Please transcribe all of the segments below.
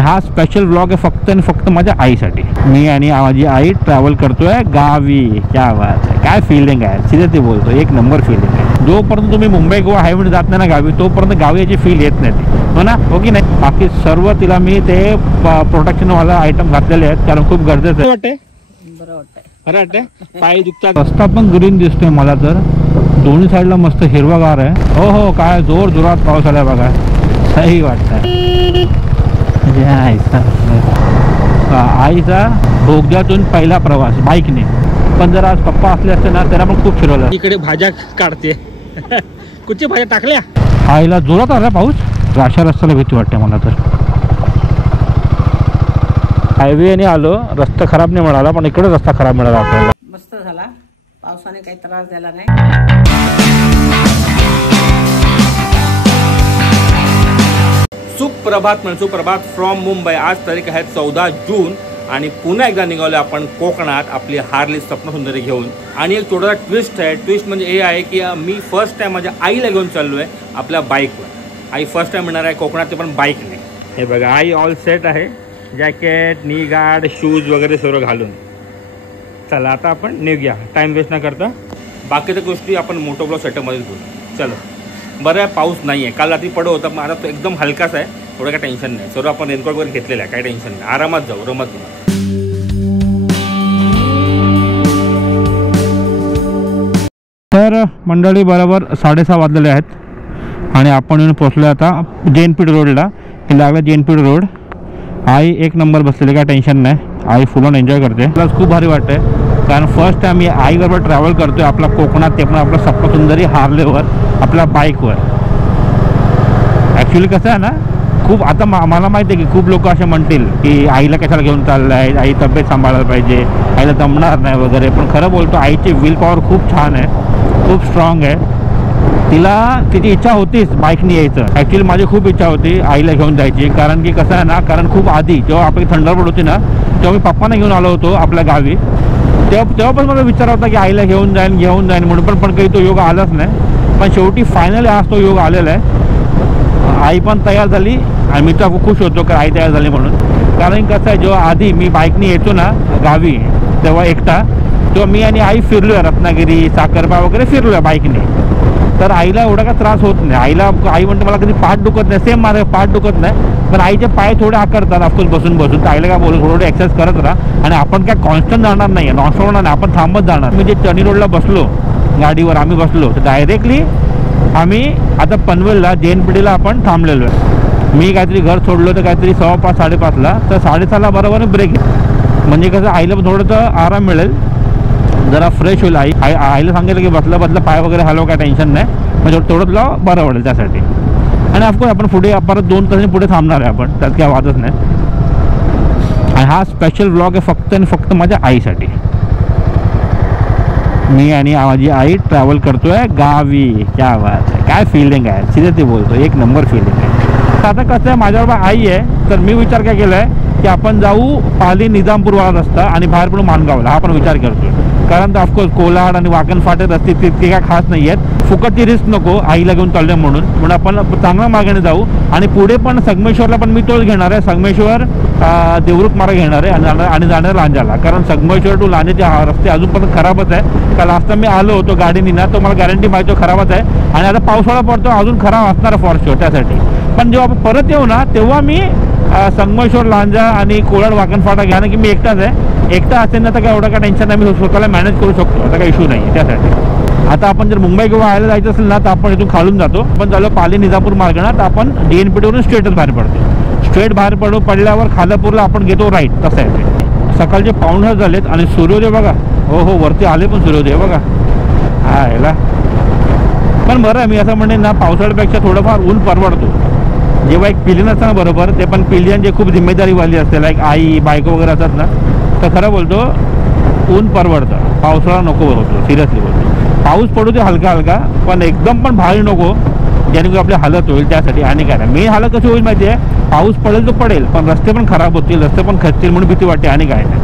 आणि हा special vlog आहे फक्त आणि फक्त माझ्या आईसाठी. मी आणि माझी आई ट्रॅव्हल करतोय गावी. क्या बात आहे, काय फिलिंग आहे, सिरियसली बोलतो, एक नंबर फिलिंग आहे. जोपर्यंत तुम्ही मुंबई गोवा हायवे जात नाही ना गावी, तोपर्यंत गावी याची फील येत नाही ती, हो ना, हो की नाही. बाकी सर्व तिला मी ते प्रोटेक्शनवाला आयटम घातलेले आहेत कारण खूप गरजेचं वाटतंय. बरं वाटतंय, पाय दुखतात. रस्ता पण ग्रीन दिसतोय मला तर, दोन्ही साईडला मस्त हिरवागार आहे. हो हो, काय जोर जोरात पाऊस आलाय बघा, सही वाटतंय. आईचा बोगद्यातून पहिला प्रवास बाईकने. पण जर आज पप्पा असले असते ना त्याला पण खूप फिरवलं. इकडे भाज्या काढते, कुठच्या भाज्या टाकल्या. आईला जोरात आला पाऊस, अशा रस्त्याला भीती वाटते मला तर. हायवेने आलो, रस्ता खराब नाही मिळाला, पण इकडे रस्ता खराब मिळाला आपल्याला. मस्त झाला, पावसाने काही त्रास झाला नाही. सुप्रभात फ्रॉम मुंबई. आज तारीख आहे 14 जून आणि पुन्हा एकदा निघालो आपण कोकणात आपली हार्ली स्वप्नसुंदरी घेऊन. आणि एक थोडासा ट्विस्ट आहे. ट्विस्ट म्हणजे हे आहे की मी फर्स्ट टाइम माझ्या आईला घेऊन चाललो आहे आपल्या बाईकवर. आई फर्स्ट टाइम येणार आहे कोकणात, ते पण बाईकने. हे बघा, आई ऑल सेट आहे, जॅकेट, नी गार्ड, शूज वगैरे सर्व घालून. चला आता आपण निघूया, टाइम वेस्ट न करता. बाकीच्या गोष्टी आपण मोटो ब्लॉग सेटअपमध्येच बोलू. चलो. बरं आहे, पाऊस नाही आहे. काल रात्री पडत होता, पण आता तो एकदम हलकाच आहे, थोडं काय टेन्शन नाही. सर्व आपण रेनकोट वगैरे घेतलेलं आहे, काय टेन्शन नाही. आरामात जाऊ, रमत जाऊ. तर मंडळी बरोबर 6:30 वाजलेले आहेत आणि आपण येऊन पोचलो आता जैनपीठ रोडला. हे लागलं जैनपीठ रोड. आई एक नंबर बसलेली, काय टेन्शन नाही. आई फुल ऑन एन्जॉय करते. प्लस खूप भारी वाटते कारण फर्स्ट टाइम मी आईबरोबर ट्रॅव्हल करतोय आपला कोकणात, ते पण आपलं स्वप्नसुंदरी हार्लेवर, आपल्या बाईकवर. ॲक्च्युली कसं आहे ना, खूप आता मला माहिती आहे की खूप लोक असे म्हणतील की आईला कशाला घेऊन चाललं आहे, आई तब्येत सांभाळायला पाहिजे, आईला जमणार नाही वगैरे. पण खरं बोलतो, आईची विल पॉवर खूप छान आहे, खूप स्ट्रॉंग आहे. तिला तिची इच्छा होतीच बाईकने यायचं. ॲक्च्युली माझी खूप इच्छा होती आईला घेऊन जायची, कारण की कसं आहे ना, कारण खूप आधी जेव्हा आपली थंडरपड होती ना, तेव्हा मी पप्पांना घेऊन आलो होतो आपल्या गावी. तेव्हा पण मला विचार होता की आईला घेऊन जाईन म्हणून, पण काही तो योग आलाच नाही. पण शेवटी फायनली आज तो योग आलेला आहे. आई पण तयार झाली आणि मी तर खुश होतो की आई तयार झाली म्हणून. कारण कसं आहे, जेव्हा आधी मी बाईकने येतो ना गावी तेव्हा एकटा, तेव्हा मी आणि आई फिरलो आहे, रत्नागिरी, साखरबा वगैरे फिरलो आहे बाईकने. तर आईला एवढा का त्रास होत नाही. आई म्हणते मला कधी पाठ दुखत नाही. सेम माझं पाठ दुखत नाही, पण आईचे पाय थोडे आकारतात ऑफकोर्स बसून. तर आईला काय बोलू, थोडं एक्सरसाइज करत राहा. आणि आपण काय कॉन्स्टंट जाणार नाही आहे, नॉनस्टॉप होणार नाही, आपण थांबत जाणार. मी जे चनी रोडला बसलो गाडीवर आम्ही बसलो, तर डायरेक्टली आम्ही आता पनवेलला जैनपिढीला आपण थांबलेलो आहे. मी काहीतरी घर सोडलो तर काहीतरी 5:15 5:30ला, तर 6:30ला बरोबर ब्रेक. म्हणजे कसं आईला पण थोडंसं आराम मिळेल, जरा फ्रेश होईल. आईला सांगितलं की बसलं पाय वगैरे हलव, काय टेन्शन नाही, म्हणजे थोडं तुला बरं पडेल त्यासाठी. आणि ऑफकोर्स आपण पुढे परत 2 तासांनी पुढे थांबणार आहे आपण, त्यात काय वादच नाही. आणि हा स्पेशल व्लॉग आहे फक्त आणि फक्त माझ्या आईसाठी. मी आणि माझी आई ट्रॅव्हल करतोय गावी. क्या बात आहे, काय फिलिंग आहे, सिरियसली बोलतो, एक नंबर फिलिंग आहे. आता कसं आहे, माझ्याबरोबर आई आहे, तर मी विचार काय केला आहे की आपण जाऊ पाली निजामपूरवाला रस्ता आणि बाहेर पडू माणगावला. हा पण विचार करतोय, कारण ऑफकोर्स कोलाड आणि वाकण फाटे रस्ते तितके काय खास नाही आहेत. फुकटची रिस्क नको आईला घेऊन चालले म्हणून आपण चांगल्या मार्गाने जाऊ. आणि पुढे पण संगमेश्वरला पण मी तोच घेणार आहे, संगमेश्वर देवरुख मार्ग घेणार आहे आणि जाणार लांजाला. कारण संगमेश्वर टू लांजाचे रस्ते अजूनपर्यंत खराबच आहे. काल लास्ट टाइम मी आलो होतो गाडीने ना, तो मला गॅरंटी माहिती खराबच आहे. आणि आता पावसाळा पडतो, अजून खराब असणार फॉर शुअर त्यासाठी. पण जेव्हा आपण परत येऊ ना, तेव्हा मी संगमेश्वर, लांजा आणि कोलाड वाकण फाटा घ्या ना, की मी एकटाच आहे. एकटा असेल ना तर काय एवढं काय टेन्शन नाही, मी स्वतःला मॅनेज करू शकतो, आता काही इश्यू नाही त्यासाठी. आता आपण जर मुंबई किंवा यायला जायचं असेल ना, तर आपण इथून खालून जातो. पण झालं पाली निजामपूर मार्ग ना, तर आपण DNPTवरून स्ट्रेटच बाहेर पडतो. स्ट्रेट बाहेर पडल्यावर खालापूरला आपण घेतो राईट. तसं आहे ते. सकाळचे 5:30 झालेत आणि सूर्योदय बघा. हो वरती आले पण सूर्योदय बघा. हा याला पण बरं आहे. मी असं म्हणेन ना, पावसाळ्यापेक्षा थोडंफार ऊन परवडतो. जेव्हा एक पिल्लीन असतं ना बरोबर, ते पण पिल्लीन जे खूप जिम्मेदारीवाली असते, लाईक आई बायको वगैरे असतात ना, तर खरं बोलतो ऊन परवडतं. पावसाळा नको होतो, सिरियसली बोलतो. पाऊस पडू दे हलका हलका, पण एकदम पण भारी नको, ज्याने आपली हालत होईल त्यासाठी. आणि काय नाही, मेन हालत कशी होईल माहिती आहे, पाऊस पडेल तो पडेल, पण रस्ते पण खराब होतील, रस्ते पण खचतील म्हणून भीती वाटते. आणि काय नाही,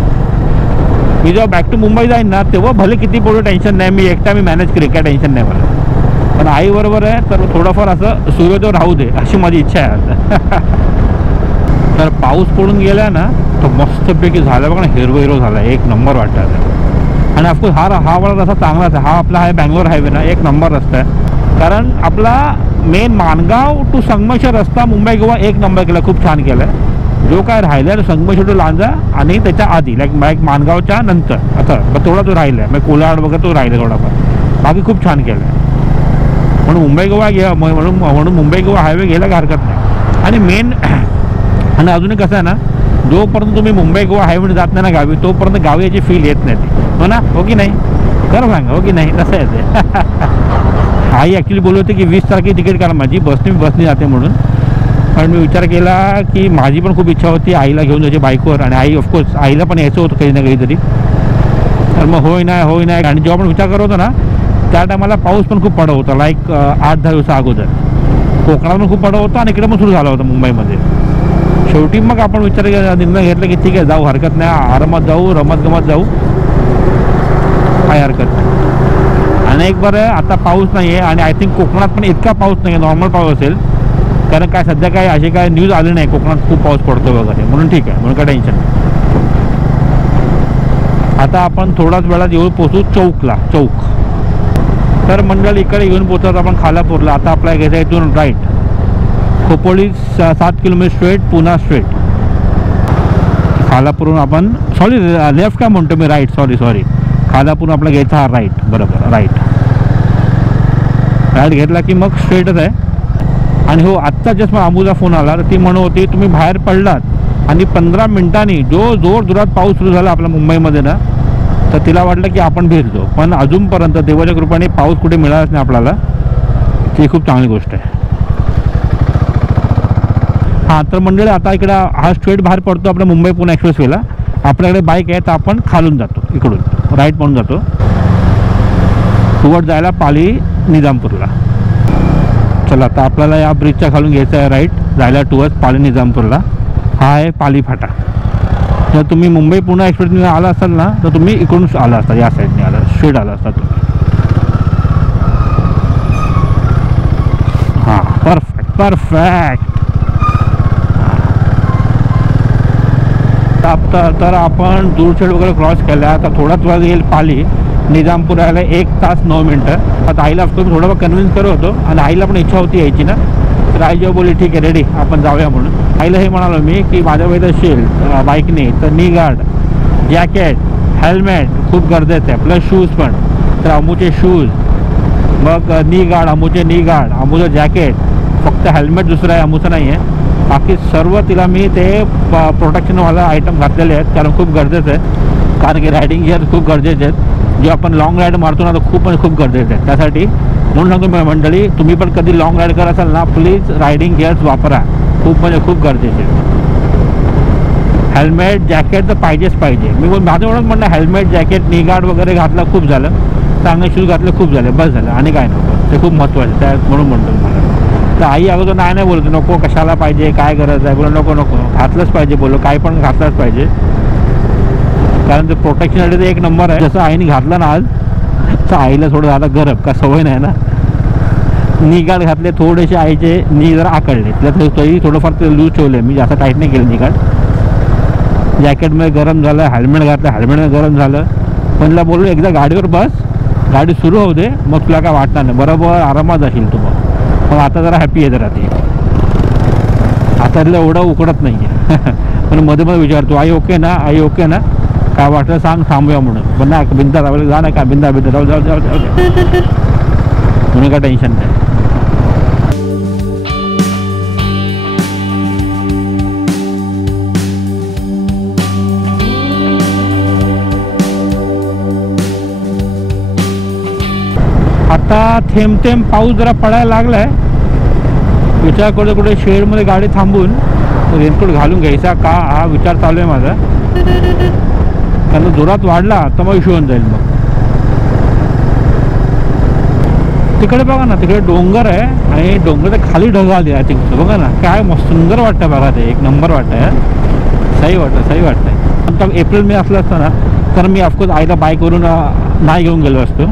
मी जेव्हा बॅक टू मुंबई जाईन ना, तेव्हा भले किती पडू टेन्शन नाही, मी एकटा मॅनेज करेन, काय टेन्शन नाही मला. पण आई बरोबर आहे तर थोडंफार असं सूर्योदय राहू दे, अशी माझी इच्छा आहे आता. तर पाऊस पडून गेला ना तर मस्तपैकी झालं बघा ना, हिरवं हिरवं झालं, एक नंबर वाटतं. आणि ऑफकोर्स हा वाला रस्ता चांगलाच आहे. हा आपला आहे बँगलोर हायवे ना, एक नंबर रस्ता आहे. कारण आपला मेन माणगाव टू संगमेश्वर रस्ता मुंबई गोवा एक नंबर केला, खूप छान केला आहे. जो काय राहिला आहे संगमेश्वर टू लांजा आणि त्याच्या आधी लाईक माणगावच्या नंतर आता तेवढा तो राहिला आहे, म्हणजे कोलाड वगैरे तो राहिला थोडाफार, बाकी खूप छान केलं आहे. म्हणून मुंबई गोवा म्हणून मुंबई गोवा हायवे घ्यायला काही हरकत नाही. आणि मेन आणि अजूनही कसं आहे ना, जोपर्यंत तुम्ही मुंबई गोवा हायवे जात नाही ना गावी, तोपर्यंत गावी याची फील येत नाही ती, हो ना, हो की नाही, खरं सांगा, हो की नाही, तसं येते. आई ॲक्च्युली बोलत होती की 20 तारखेची तिकीट काढा माझी, बसने जाते म्हणून. पण मी विचार केला की माझी पण खूप इच्छा होती आईला घेऊन जायची बाईकवर, आणि आई ऑफकोर्स आईला पण यायचं होतं काही ना काहीतरी. तर मग होय नाही. आणि जेव्हा आपण विचार करत होतो ना त्या टायमाला पाऊस पण खूप पडत होता, लाईक 8-10 दिवसा अगोदर कोकणात पण खूप पडत होता आणि इकडे पण सुरू झाला होता मुंबईमध्ये. शेवटी मग आपण निर्णय घेतला की ठीक आहे, जाऊ, हरकत नाही, आरामात जाऊ, रमत जाऊ, काय हरकत नाही. आणि एक बरं आता पाऊस नाही आहे, आणि आय थिंक कोकणात पण इतका पाऊस नाही आहे, नॉर्मल पाऊस असेल, कारण काय सध्या काय असे काय न्यूज आले नाही कोकणात खूप पाऊस पडतो वगैरे, म्हणून ठीक आहे, म्हणून काय टेन्शन नाही. आता आपण थोड्याच वेळात येऊन पोचू चौक. तर मंडळ इकडे येऊन पोचत आपण खालापूरला. आता आपल्याला घ्यायचं इथून राईट, खोपोली 7 किलोमीटर स्ट्रेट, पुन्हा स्ट्रेट. खालापूरहून आपण लेफ्ट का म्हणतो मी, राईट, सॉरी खालापूर आपला घ्यायचा हा राईट, बरोबर, राईट घेतला की मग स्ट्रेटच आहे. आणि हो, आत्ता जस्ट मला अमूला फोन आला, तर ती म्हणत होती तुम्ही बाहेर पडलात आणि 15 मिनिटांनी जो जोरात पाऊस सुरू झाला आपल्या मुंबईमध्ये ना, तर तिला वाटलं की आपण भिजलो, पण अजूनपर्यंत देवाच्या कृपेने पाऊस कुठे मिळालाच नाही आपल्याला, ती खूप चांगली गोष्ट आहे. हां, तर मंडळी आता इकडे हा स्ट्रेट बाहेर पडतो आपल्या मुंबई पुणे एक्सप्रेसवेला. आपल्याकडे बाईक आहे तर आपण खालून जातो, इकडून राईट म्हणून जातो टुवर्ड जायला पाली निजामपूरला. चला, आता आपल्याला या ब्रिजच्या खालून घ्यायचं आहे राईट, जायला टुवर्ड पाली निजामपूरला. हा आहे पाली फाटा. जर तुम्ही मुंबई पुणे एक्सप्रेसने आला असाल ना, तर तुम्ही इकडून आला असता, या साईडने आला, स्ट्रेट आला असता तुम्ही. हां, परफेक्ट. तर आपण दूरछेड वगैरे क्रॉस केला, तर थोडाच वेळ येईल पाली निजामपूर यायला 1 तास 9 मिनटं. आता आईला मी थोडं कन्व्हिन्स करत होतो, आणि आईला पण इच्छा होती यायची ना, तर आई जेव्हा बोलली ठीक आहे रेडी आपण जाऊया म्हणून. आईला हे म्हणालो मी की माझ्या वेळेत असेल बाईकने तर नी गार्ड, जॅकेट, हेल्मेट खूप गरजेचं आहे, प्लस शूज पण. तर अमूचे शूज, मग नी गार्ड, अमूचं जॅकेट, फक्त हेल्मेट दुसरं आहे, अमूचं नाही आहे, बाकी सर्व तिला मी ते प्रोटेक्शनवाला आयटम घातलेले आहेत, कारण खूप गरजेचं आहे. कारण की रायडिंग गिअर खूप गरजेचे आहेत, जे आपण लॉंग राईड मारतो ना तर खूप गरजेचं आहे. त्यासाठी म्हणून सांगतो मंडळी, तुम्ही पण कधी लॉंग राईड करत असाल ना, प्लीज रायडिंग गिअर्स वापरा, खूप गरजेचे आहे. हेल्मेट, जॅकेट तर पाहिजेच पाहिजे. मी माझं एवढंच म्हणणं, हेल्मेट, जॅकेट, नी गार्ड वगैरे घातलं खूप झालं, चांगले शूज घातले खूप झाले, बस झालं, आणि काय नको, ते खूप महत्त्वाचं त्या, म्हणून म्हणतो मला. तर आई अगोदर नाही बोलतो नको, कशाला पाहिजे, काय गरज आहे, बोलो नको घातलंच पाहिजे, बोलो काय पण घातलंच पाहिजे, कारण ते प्रोटेक्शनसाठी ते एक नंबर आहे. जसं आईने घातलं ना आज, तर आईला थोडं झालं गरम, का सवय नाही ना. नी गार्ड घातले, थोडेसे आईचे नी जरा आकडले, तरी थोडंफार ते लूज ठेवले, मी जास्त टाईट नाही केलं नी गार्ड. जॅकेटमध्ये गरम झालं, हेल्मेट घातलं, हेल्मेटमध्ये गरम झालं, पण तिला बोललो एकदा गाडीवर बस, गाडी सुरू होऊ दे, मग तुला काय वाटणार नाही, बरोबर आरामात जाशील तू. मग आता जरा हॅपी आहे जरा ते, आता तिला एवढं उकडत नाही आहे. पण मध्ये विचारतो आई ओके ना, काय वाटलं सांग, थांबूया म्हणून. पण ना बिंदा राहायला जा ना, काय बिंदा जाऊ म्हणून काय टेन्शन नाही. आता थेंब पाऊस जरा पडायला लागलाय. विचार करतो कुठे शेडमध्ये गाडी थांबून रेनकोट घालून घ्यायचा का, हा विचार चालू आहे माझा. कारण जोरात वाढला तर मग इश्यू होऊन जाईल. मग तिकडे बघा ना, तिकडे डोंगर आहे आणि डोंगराच्या खाली ढग आली आय थिंक, बघा ना काय मस्त सुंदर वाटतं बघा, ते एक नंबर वाटतं, सही वाटतंय. आता एप्रिल मे असलं असतं ना तर मी ऑफकोर्स आईला बाईकवरून नाही घेऊन गेलो असतो,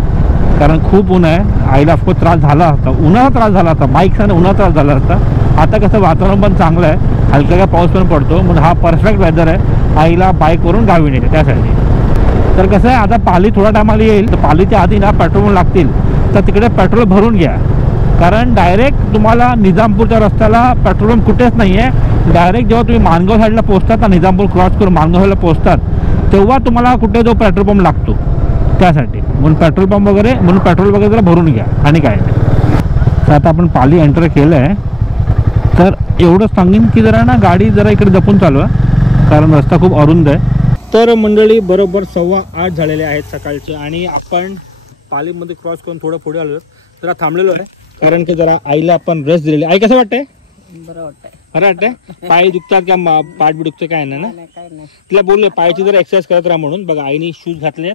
कारण खूप ऊन आहे. आईला ऑफकोर्स त्रास झाला असता, उन्हाळा त्रास झाला असता, बाईकचा उन्हाळा त्रास झाला असता. आता कसं वातावरण पण चांगलं आहे, हलका का पाऊस पण पडतो, म्हणून हा परफेक्ट वेदर आहे आईला बाईकवरून गावी नेते त्यासाठी. तर कसं आहे, आता पाली थोड्या टायमाला येईल, तर पालीच्या आधी ना पेट्रोल लागतील, तर तिकडे पेट्रोल भरून घ्या. कारण डायरेक्ट तुम्हाला निजामपूरच्या रस्त्याला पेट्रोल पंप कुठेच नाही आहे. डायरेक्ट जेव्हा तुम्ही माणगाव साईडला पोहोचतात ना, निजामपूर क्रॉस करून माणगाव साईडला पोहोचतात, तेव्हा तुम्हाला कुठे जो पेट्रोल पंप लागतो त्यासाठी. म्हणून पेट्रोल पंप वगैरे, म्हणून पेट्रोल वगैरे जरा भरून घ्या आणि काय नाही. तर आता आपण पाली एंटर केलं आहे, तर एवढं सांगेन की जरा ना गाडी जरा इकडे जपून चालवा, कारण रस्ता खूप अरुंद आहे. तर मंडळी बरोबर 8:15 झालेले आहेत सकाळचे, आणि आपण पालीमध्ये क्रॉस करून थोडं पुढे आलो, जरा थांबलेलो आहे, कारण की जरा आईला आपण रेस्ट दिलेली. आई कसं वाटतंय? बरं वाटतंय. बरं वाटतंय? पाय दुखतात का, पाठ बी दुखतं काय नाही ना? काय नाही. तिला बोलले पायची जरा एक्सरसाइज करत राहा म्हणून. बघा आईने शूज घातलेत,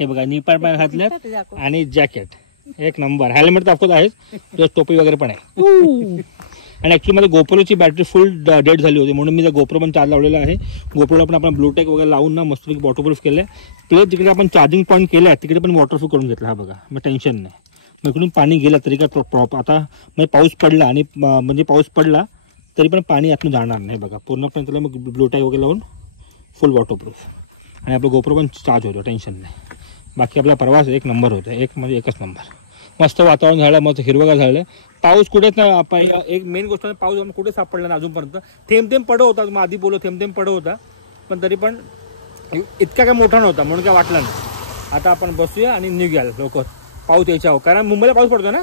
हे बघा नी पॅन्ट घातल्यात आणि जॅकेट एक नंबर. हेल्मेट तर ऑफकोर्स आहेच, प्लस टोपी वगैरे पण आहे. आणि ॲक्च्युली माझ्या गोप्रोची बॅटरी फुल डेड झाली होती, म्हणून मी जर गोप्रो पण चार्ज लावलेला आहे. गोप्रोला पण आपण ब्लूटेक वगैरे लावून ना मस्तपैकी वॉटरप्रूफ केलं आहे. प्लस जिकडे आपण चार्जिंग पॉईंट केलं आहे तिकडे पण वॉटरप्रूफ करून घेतला. हा बघा, मग टेन्शन नाही. मग इकडून पाणी गेलं तरी काय प्रॉप आता म्हणजे पाऊस पडला, आणि म्हणजे पाऊस पडला तरी पण पाणी आतून जाणार नाही. बघा पूर्णपणे त्याला मग ब्लूटेक वगैरे लावून फुल वॉटरप्रूफ, आणि आपलं गोप्रो पण चार्ज होतो, टेन्शन नाही. बाकी आपला प्रवास एक नंबर होता, एक म्हणजे एकच नंबर. मस्त वातावरण झालं, मस्त हिरवगार झालं. पाऊस कुठेच नाही. एक मेन गोष्ट म्हणजे पाऊस कुठे सापडला ना अजूनपर्यंत. थेंब थेंब पडत होता, मग आधी बोललो थेंब थेंब पडत होता, पण तरी पण इतका काय मोठा नव्हता, म्हणून काय वाटलं नाही. आता आपण बसूया आणि निघूया लोक पाऊस यायच्या हो, कारण मुंबईला पाऊस पडतो ना,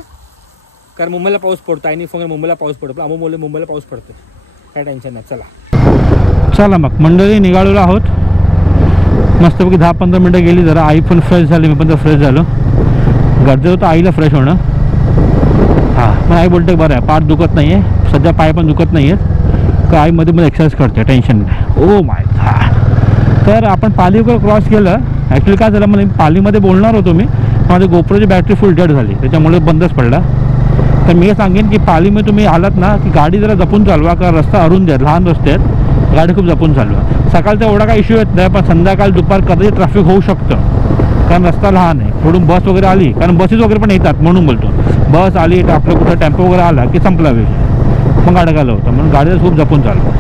कारण मुंबईला पाऊस पडतो. आणि फोन मुंबईला पाऊस पडतो, अमो बोलले मुंबईला पाऊस पडतो, काय टेन्शन नाही. चला मग मंडळी निघालेलो आहोत. मस्तपैकी 10-15 मिनटं गेली, जरा आई पण फ्रेश झाली, मी पण तर फ्रेश झालो. गरजेचं होतं आईला फ्रेश होणं. हां, पण आई बोलते बरं आहे, पाठ दुखत नाही आहे सध्या, पाय पण दुखत नाही आहेत, का आई मध्ये मध्ये एक्सरसाइज करते, टेन्शन नाही. Oh my God. तर आपण पाली वगैरे क्रॉस केलं. ॲक्च्युली काय झालं, मला पालीमध्ये बोलणार होतो मी, माझी गोप्रोची बॅटरी फुल डेड झाली, त्याच्यामुळे बंदच पडला. तर मी हे सांगेन की पालीमध्ये तुम्ही आलात ना, की गाडी जरा जपून चालवा, का रस्ता अरुंद आहेत, लहान रस्ते आहेत, गाडी खूप जपून चालवा. सकाळचा एवढा काही इश्यू येत नाही, पण संध्याकाळ दुपार कदाचित ट्रॅफिक होऊ शकतं, कारण रस्ता लहान आहे. थोडून बस वगैरे आली, कारण बसेस वगैरे पण येतात, म्हणून बोलतो. बस आली तर आपलं कुठं टेम्पो वगैरे आला की संपला विषय, मग अडकायला होतं. म्हणून गाडीला खूप जपून चालवा.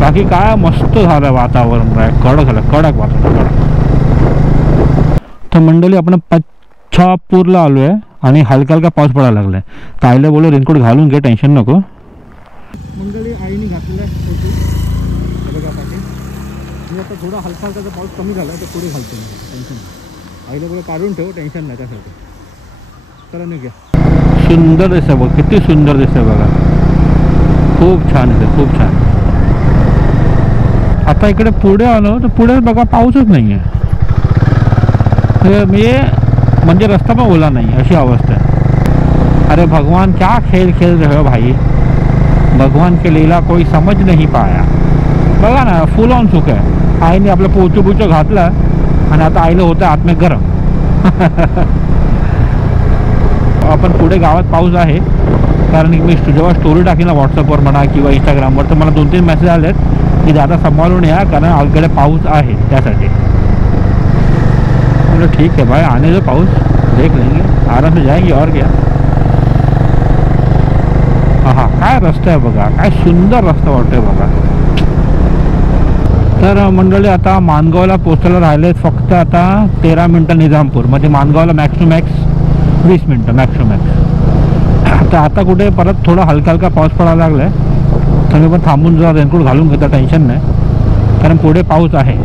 बाकी काय मस्त झालं वातावरण, कडक झालं, कडक वातावरण, कडक. तर मंडळी आपण पच्छापूरला आलो आहे, आणि हलका हलका पाऊस पडायला लागला आहे. तर आईला बोललो रेनकोट घालून घे, टेन्शन नको. मंडळी आईने घातलेलं आहे बघासाठी. मी आता थोडा हलका हलकाचा पाऊस कमी झाला तर पुढे घालतो, टेन्शन नाही. आईला बोला काढून ठेव, टेन्शन नाही त्यासाठी. चला निघूया. सुंदर दिसतं बघ, किती सुंदर दिसतं बघा, खूप छान दिसतं, खूप छान. आता इकडे पुढे आलो तर पुढे बघा पाऊसच नाही आहे. मी म्हणजे रस्ता पण ओला नाही, अशी अवस्था आहे. अरे भगवान क्या खेल खेल रहे हो भाई, भगवान के लीला कोई समझ नहीं पाया. बघा ना, फुल ऑन सुक आहे. आईने आपलं पोचू घातला, आणि आता आईला होतं आतमध्ये गरम. आपण पुढे गावात पाऊस आहे, कारण मी जेव्हा स्टोरी टाकी ना व्हॉट्सअपवर म्हणा किंवा इंस्टाग्रामवर, तर मला 2-3 मेसेज आलेत की दादा सांभाळून या, कारण अवघडे पाऊस आहे त्यासाठी. बोलो ठीक है भाई, आने दो पाऊस, देख लेंगे, आराम से जाएंगे, और क्या. हा काय रस्ता आहे बघा, काय सुंदर रस्ता वाटतोय बघा. तर मंडळी आता माणगावला पोहोचायला राहिलेत फक्त आता 13 मिनटं निजामपूर, म्हणजे माणगावला मॅक्स टू मॅक्स 20 मिनटं मॅक्स टू मॅक्स. तर आता कुठे परत थोडा हलका हलका पाऊस पडायला लागला आहे, तर मी पण थांबून जरा रेनकोट घालून घेता, टेन्शन नाही, कारण पुढे पाऊस आहे.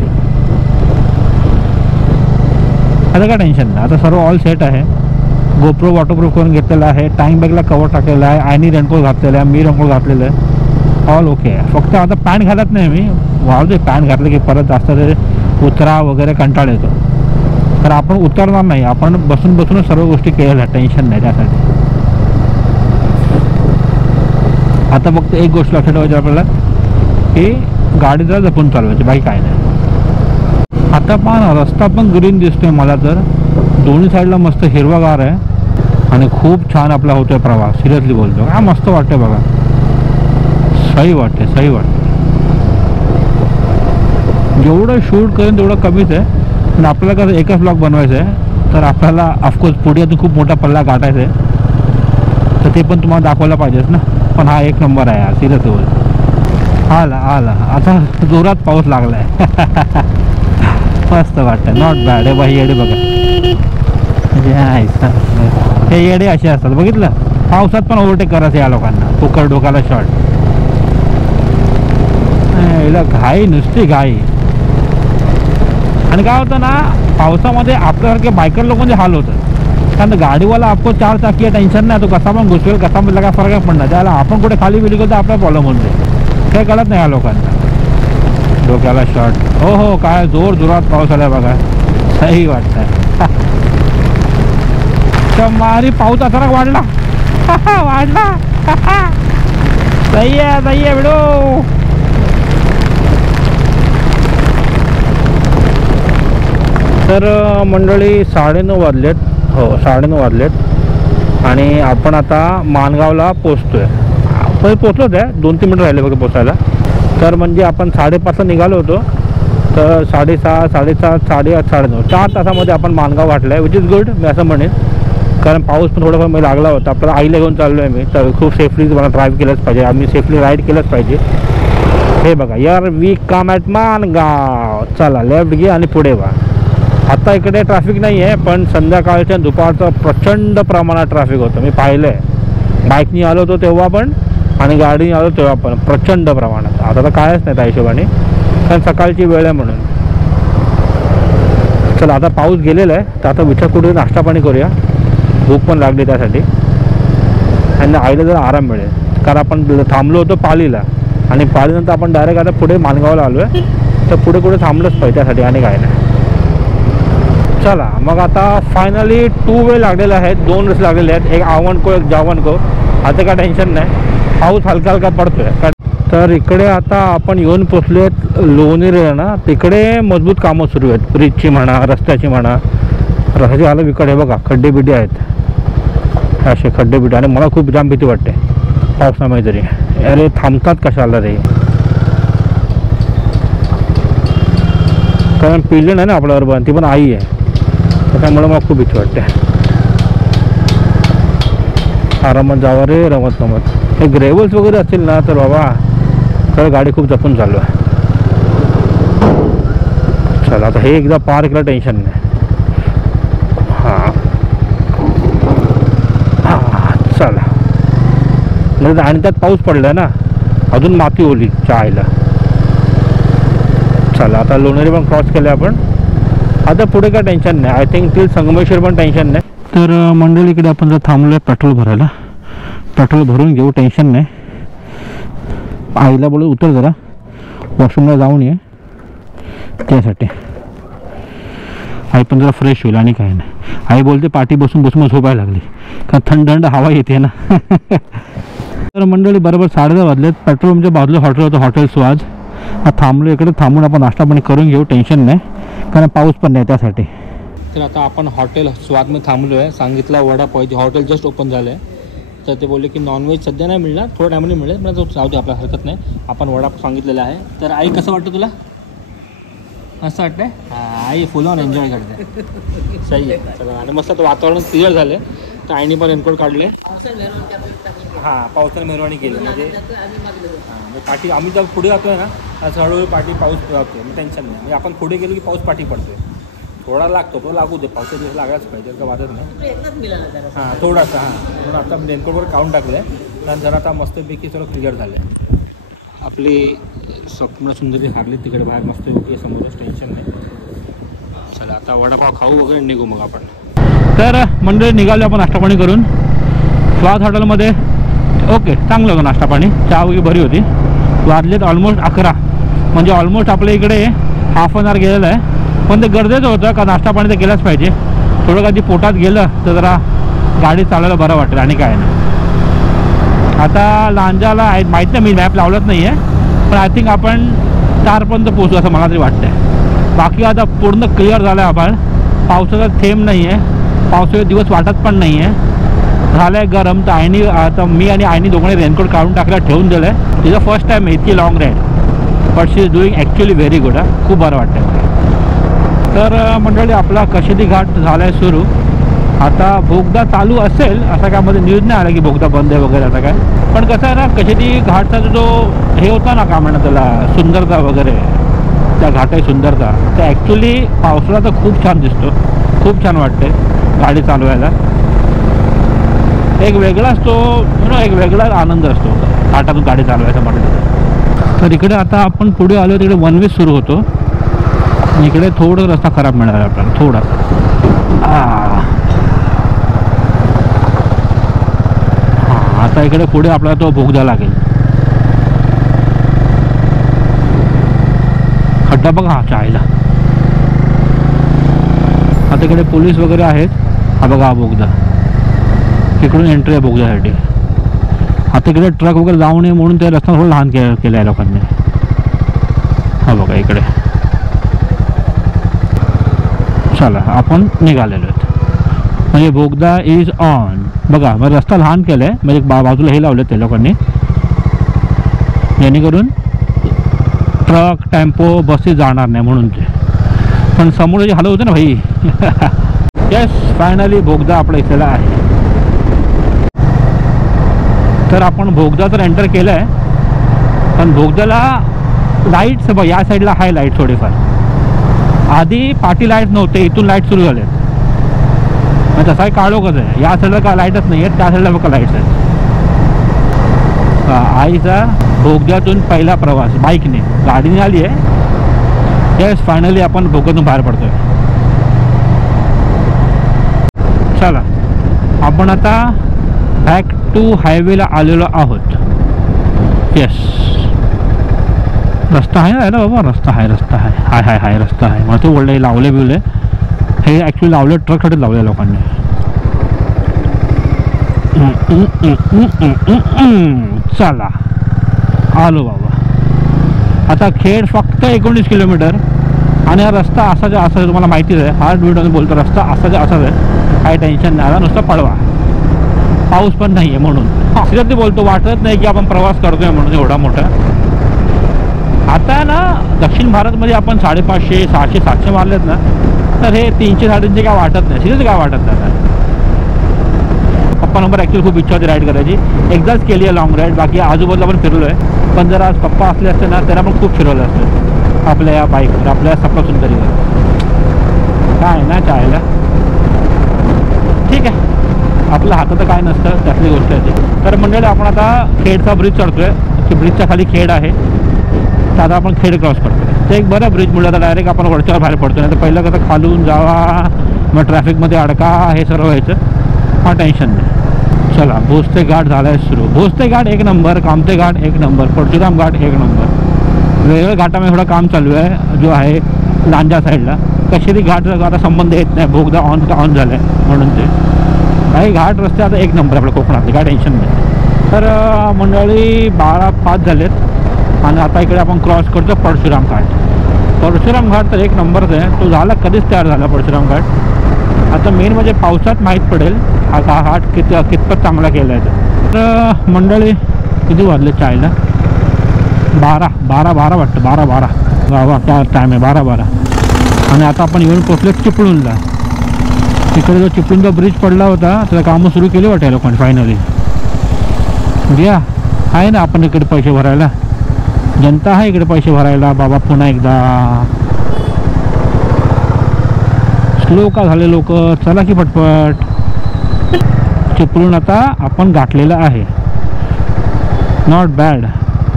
आता काय टेन्शन नाही, आता सर्व ऑल सेट आहे. गोप्रो वॉटरप्रूफ करून घेतलेला आहे, टँक बॅगला कवर टाकलेला आहे, आईनी रेनकोट घातलेला आहे, मी रेनकोट घातलेलं आहे, ऑल ओके आहे. फक्त आता पॅन्ट घालत नाही मी, वाढते पॅन्ट घातलं की परत जास्त ते उतरा वगैरे कंटाळ येतो. तर आपण उतरणार नाही, आपण बसून बसूनच सर्व गोष्टी केलेल्या, टेन्शन नाही त्यासाठी. आता फक्त एक गोष्ट लक्षात ठेवायची आपल्याला, की गाडी जरा जपून चालवायची, बाकी काय नाही. आता पण रस्ता पण ग्रीन दिसतोय मला, तर दोन्ही साईडला मस्त हिरवागार आहे, आणि खूप छान आपला होतोय प्रवास. सिरियसली बोलतो, काय मस्त वाटतंय बघा, सही वाटते, सही वाटते. जेवढं शूट करेन तेवढं कमीच आहे, पण आपल्याला कसं एकच ब्लॉग बनवायचं आहे, तर आपल्याला ऑफकोर्स पुढे अजून खूप मोठा पल्ला गाठायचा आहे, तर ते पण तुम्हाला दाखवायला पाहिजेच ना. पण हा एक नंबर आहे, सिरियसली बोलतो. आला आला आता जोरात पाऊस लागलाय. मस्त वाटतं, नॉट बॅड. हे बाई येडे बघा, हे येडे असे असतात बघितलं. पावसात पण ओव्हरटेक करायचं या लोकांना, पोकर डोकाला शॉट. याला घाई, नुसती घाई. आणि काय होतं ना पावसामध्ये आपल्यासारखे बायकर लोकांचे हाल होतं. कारण गाडीवाला आपको 4 चाकी आहे, टेन्शन नाही, तो कसा पण घुसवेल, कसा पण काय फरक पडणार. त्याला आपण कुठे खाली बिली तर आपला प्रॉब्लेम होते, काही कळत नाही या लोकांना. डोक्याला शॉट. हो हो, काय जोर जोरात पाऊस आलाय बघा, सही वाटतंय. मारी पाऊस अचानक वाढला. वाढला. सही आहे बिडो. तर मंडळी 9:30 वाजलेत. हो 9:30 वाजलेत आणि आपण आता माणगावला पोचतोय. पहिले पोचलोच आहे, 2-3 मिनिटं राहिले बघा पोचायला. तर म्हणजे आपण 5:30 निघालो होतो, तर 6:30, 7:30, 8:30, 9:30 4 तासामध्ये आपण माणगाव गाठलं आहे, विच इज गुड मी असं म्हणेन. कारण पाऊस पण थोडाफार मला लागला होता. आपल्याला आईला घेऊन चाललो आहे मी, तर खूप सेफली मला ड्राईव्ह केलंच पाहिजे, आम्ही सेफली राईड केलंच पाहिजे. हे बघा यार, वी कम ॲट माणगाव. चला लेफ्ट घे आणि पुढे वा. आता इकडे ट्रॅफिक नाही आहे, पण संध्याकाळच्या दुपारचं प्रचंड प्रमाणात ट्रॅफिक होतं. मी पाहिलं आहे, बाईकनी आलो होतो तेव्हा पण आणि गाडीने आलो तेव्हा पण प्रचंड प्रमाणात. आता तर कायच नाही त्या हिशोबाने, कारण सकाळची वेळ आहे म्हणून. चला आता पाऊस गेलेला आहे, तर आता विचार कुठे नाश्ता पाणी करूया, भूक पण लागली त्यासाठी. आणि आईला जरा आराम मिळेल, कारण आपण थांबलो होतो पालीला आणि पालीनंतर आपण डायरेक्ट आता पुढे माणगावला आलो आहे, तर पुढे कुठे थांबलंच पाहिजे त्यासाठी आणि काय नाही. चला मग आता फायनली 2 वे लागलेले आहेत, 2 रस्ते लागलेले आहेत, एक आवण को एक जावण को. आता काय टेन्शन नाही, पाऊस हलका हलका पडतोय. तर इकडे आता आपण येऊन पोचलेत लोणेरे ना, तिकडे मजबूत कामं सुरू आहेत, ब्रिजची म्हणा, रस्त्याची म्हणा. रस्त्याची हालत विकट आहे बघा, खड्डे बिड्डे आहेत, असे खड्डे बिड्डे. आणि मला खूप जाम भीती वाटते पावसामुळे तरी. अरे थांबतात कशाला रे, कारण पिल्ले नाही ना आपल्याबरोबर, ती पण आई आहे, त्याच्यामुळे मला खूप भीती वाटते. आरामात जावा रे रमत रमत. हे ग्रेव्हल्स वगैरे असतील ना तर बाबा तर गाडी खूप जपून चालू आहे. चला आता हे एकदा पार केलं टेन्शन नाही. हां चला. नाही आणि त्यात पाऊस पडला ना, अजून माती ओली चायला. चला आता लोणेरे पण क्रॉस केले आपण, आता पुढे काय टेन्शन नाही. आय थिंक टिल संगमेश्वर पण टेन्शन नाही. तर मंडळीकडे आपण जर थांबलो आहे पेट्रोल भरायला, पेट्रोल भरून घेऊ, टेन्शन नाही. आईला बोलू उतर जरा वॉशरूमला जाऊन ये, त्यासाठी आई पण जरा फ्रेश होईल आणि काय नाही. आई बोलते पाठी बसून बसून मग झोपायला लागली, का थंड थंड हवा येते ना. तर मंडळी बरोबर 10:30 वाजलेत. पेट्रोल आमच्या बाजूला हॉटेल होतं, हॉटेल स्वाद. थांबलो इकडे, थांबून आपण नाश्ता पाणी करून घेऊ, टेन्शन नाही, कारण पाऊस पण नाही त्यासाठी. तर आता आपण हॉटेल स्वादमध्ये थांबलो आहे. सांगितलं वडापावची, हॉटेल जस्ट ओपन झालं आहे, तर ते बोलले की नॉनव्हेज सध्या नाही मिळणार, थोड्या टायमाने मिळेल, पण जाऊ दे आपल्या हरकत नाही. आपण वडापाव सांगितलेला आहे. तर आई कसं वाटतं तुला? असं वाटतंय? हां आई फुल ऑन एन्जॉय करते. सही आहे. चला आणि मस्त वातावरण क्लिअर झालं आहे, तर आईने पण रेनकोट काढले. हां पावसाने मेहरबानी केली, म्हणजे पाठी आम्ही जर पुढे जातोय ना असं हळूहळू पाठी पाऊस जातोय, मग टेन्शन नाही. म्हणजे आपण पुढे गेलो की पाऊस पाठी पडतोय, थोडा लागतो तो लागू दे, पावसाचा दिवस लागायच पाहिजे, का वाटत नाही. हां थोडासा. हां म्हणून आता रेनकोटवर काढून टाकलं आहे, त्यानंतर आता मस्तपैकी सगळं क्लिअर झालं आहे. आपली स्वप्न सुंदरी हारली तिकडे बाहेर मस्त समोरच, टेन्शन नाही. चला आता वडापाव खाऊ वगैरे निघू मग आपण. तर मंडळी निघालो आपण नाश्ता पाणी करून स्वाद हॉटेलमध्ये. ओके चांगलं होतं नाश्ता पाणी, चहा वगैरे बरी होती. वाजलेत ऑलमोस्ट 11, म्हणजे ऑलमोस्ट आपल्या इकडे हाफ एन आवर गेलेलं आहे. पण ते गरजेचं होतं, का नाश्ता पाणी तर केलंच पाहिजे. थोडं कधी पोटात गेलं तर जरा गाडी चालवायला बरं वाटेल आणि काय नाही. आता लांजाला माहीत नाही, मी मॅप लावलंच नाही आहे, पण आय थिंक आपण 4पर्यंत पोचू असं मला तरी वाटतं. बाकी आता पूर्ण क्लिअर झालं आहे. आपण पावसाचा थेंब नाही आहे, पावसाचे दिवस वाटत पण नाही आहे, झालं आहे गरम. तर आईनी आता मी आणि आईनी दोघांनी रेनकोट काढून टाकला, ठेवून दिलं आहे. तिचं फर्स्ट टाईम इतकी long ride, but she is doing actually very good. खूप बरं वाटतं. तर मंडळी आपला कशेदी घाट झाला आहे सुरू. आता बोगदा चालू असेल असं काय मध्ये न्यूज नाही आला की बोगदा बंद आहे वगैरे असं काय. पण कसं आहे ना, कशाची घाटचा जो हे होता ना काय म्हणतात त्याला, सुंदरता वगैरे, त्या घाटाची सुंदरता, तर ॲक्च्युली पावसाळा तर खूप छान दिसतो, खूप छान वाटते गाडी चालवायला. एक वेगळाच तो एक वेगळाच आनंद असतो घाटातून गाडी चालवायचा म्हटलं. तर इकडे आता आपण पुढे आलो, तिकडे वन वे सुरू होतो. इकडे थोडं रस्ता खराब मिळाला आपल्याला, थोडा. आता इकडे पुढे आपल्याला तो बोगदा लागेल. खड्डा बघा हा चायला. आता इकडे पोलीस वगैरे आहेत. हा बघा हा बोगदा, तिकडून एंट्री आहे बोगद्यासाठी. आता इकडे ट्रक वगैरे जाऊ नये म्हणून ते रस्ता थोडं लहान केलं आहे लोकांनी. हा बघा इकडे. चला आपण निघालेलो आहेत. म्हणजे बोगदा इज ऑन. बघा मग रस्ता लहान केला आहे, म्हणजे बाजूला हे लावले ते लोकांनी, जेणेकरून ट्रक टेम्पो बसेस जाणार नाही म्हणून ते. पण समोर जे हालत होते ना भाई. येस, फायनली बोगदा आपला इथला आहे. तर आपण बोगदा तर एंटर केलं आहे, पण बोगद्याला लाईट्स बघ या साईडला आहे लाईट थोडीफार. आधी पाठी लाईट नव्हते, इथून लाईट सुरू झाले. मग तसा काळोखच आहे. या साईडला का लाईटच नाही आहेत, त्या साईडला बघा लाईट्स आहेत. आईचा बोगद्यातून पहिला प्रवास बाईकने, गाडीने आली आहे. येस, फायनली आपण बोगद्यातून बाहेर पडतोय. चला आपण आता बॅक टू हायवेला आलेलो आहोत. येस, रस्ता आहे ना बाबा, रस्ता आहे, रस्ता आहे, हाय हाय हाय रस्ता आहे. मला ते बोलले लावले बिवले, हे ॲक्च्युली लावले ट्रकसाठी लावले लोकांनी. चला आलो बाबा. आता खेड फक्त 19 किलोमीटर. आणि हा रस्ता असाचा असा तुम्हाला माहितीच आहे. हार्ड व्हिडिओ बोलतो रस्ता असाचा असाच आहे, काही टेन्शन नाही. आता नुसतं पळवा, पाऊस पण नाही आहे म्हणून. सिरियसली बोलतो, वाटत नाही की आपण प्रवास करतोय म्हणून एवढा मोठा. आता ना दक्षिण भारतमध्ये आपण 550, 600, 700 मारलेत ना, तर हे 300, 350 काय वाटत नाही. सिरियसली काय वाटत नाही. पप्पा नंबर ॲक्च्युली खूप इच्छा होती राईड करायची. एकदाच केली आहे लॉंग राईड, बाकी आजूबाजूला पण फिरलो आहे. पण जर आज पप्पा असले असते ना, त्यांना पण खूप फिरवलं असतं आपल्या या बाईकवर, आपल्या सप्तसुंदरीवर. काय ना चायला ठीक आहे, आपल्या हातात काय नसतं, त्यातली गोष्ट आहे ती. तर मंडळी आपण आता खेडचा ब्रिज चढतोय, की ब्रिजच्या खाली खेड आहे. तर आता आपण खेड क्रॉस करतो. ते एक बरं ब्रिज मुळे आता डायरेक्ट आपण वरच्यावर बाहेर पडतो. नाही तर पहिलं कसं खालून जावा, मग ट्रॅफिकमध्ये अडका, हे सर्व व्हायचं. हा टेन्शन नाही. चला भोसते घाट झाला आहे सुरू. भोसते घाट एक नंबर, कामते घाट एक नंबर, परशुराम घाट एक नंबर. वेगळ्या घाटामध्ये थोडं काम चालू आहे जो आहे लांजा साईडला. कशेरी घाट आता संबंध येत नाही, बोगदा ऑन झालं आहे म्हणून. ते काही घाट रस्ते आता एक नंबर आपल्या कोकणातले, काय टेन्शन नाही. तर मंडळी 12:05 झालेत आणि आता इकडे आपण क्रॉस करतो परशुराम घाट. परशुराम घाट तर एक नंबरच आहे, तो झाला कधीच तयार झाला परशुराम घाट. आता मेन म्हणजे पावसात माहीत पडेल हा घाट कितपत चांगला केला आहे. तर मंडळी किती वाजले चायला? 12 वाटतं, 12 गावा त्या टाईम आहे 12. आणि आता आपण येऊन पोचलो चिपळूणला. तिकडे जो चिपळूणचा ब्रिज पडला होता त्याला कामं सुरू केली वाटेल लोकांनी फायनली. घ्या आहे ना आपण इकडे पैसे भरायला, जनता आहे इकडे पैसे भरायला बाबा. पुन्हा एकदा स्लो का झाले लोक, चला की पटपट. चिपळूण आता आपण गाठलेलं आहे, नॉट बॅड.